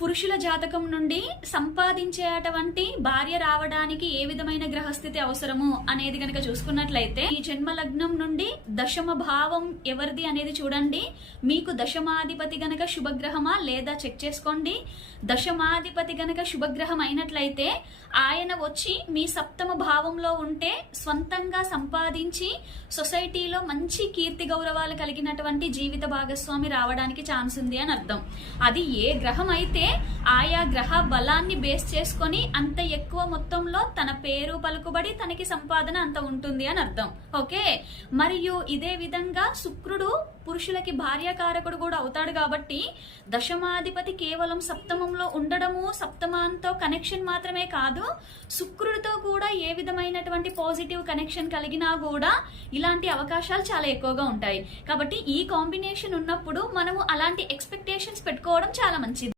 పురుషుల జాతకం నుండి సంపాదించేటువంటి భార్య రావడానికి ఏ విధమైన గ్రహస్థితి అవసరము అనేది గనక చూసుకున్నట్లయితే ఈ జన్మ లగ్నం నుండి దశమ భావం ఎవరిది అనేది చూడండి. మీకు దశమాధిపతి గనక శుభగ్రహమా లేదా చెక్ చేసుకోండి. దశమాధిపతి గనక శుభగ్రహం అయినట్లయితే ఆయన వచ్చి మీ సప్తమ భావంలో ఉంటే స్వంతంగా సంపాదించి సొసైటీలో మంచి కీర్తి గౌరవాలు కలిగినటువంటి జీవిత భాగస్వామి రావడానికి ఛాన్స్ ఉంది అని అర్థం. అది ఏ గ్రహం అయితే ఆయా గ్రహ బలాన్ని బేస్ చేసుకొని అంత ఎక్కువ మొత్తంలో తన పేరు పలుకుబడి తనకి సంపాదన అంత ఉంటుంది అని అర్థం. ఓకే, మరియు ఇదే విధంగా శుక్రుడు పురుషులకి భార్యాకారకుడు కూడా అవుతాడు కాబట్టి దశమాధిపతి కేవలం సప్తమంలో ఉండడము, సప్తమాంతో కనెక్షన్ మాత్రమే కాదు, శుక్రుడితో కూడా ఏ విధమైనటువంటి పాజిటివ్ కనెక్షన్ కలిగినా కూడా ఇలాంటి అవకాశాలు చాలా ఎక్కువగా ఉంటాయి. కాబట్టి ఈ కాంబినేషన్ ఉన్నప్పుడు మనము అలాంటి ఎక్స్పెక్టేషన్స్ పెట్టుకోవడం చాలా మంచిది.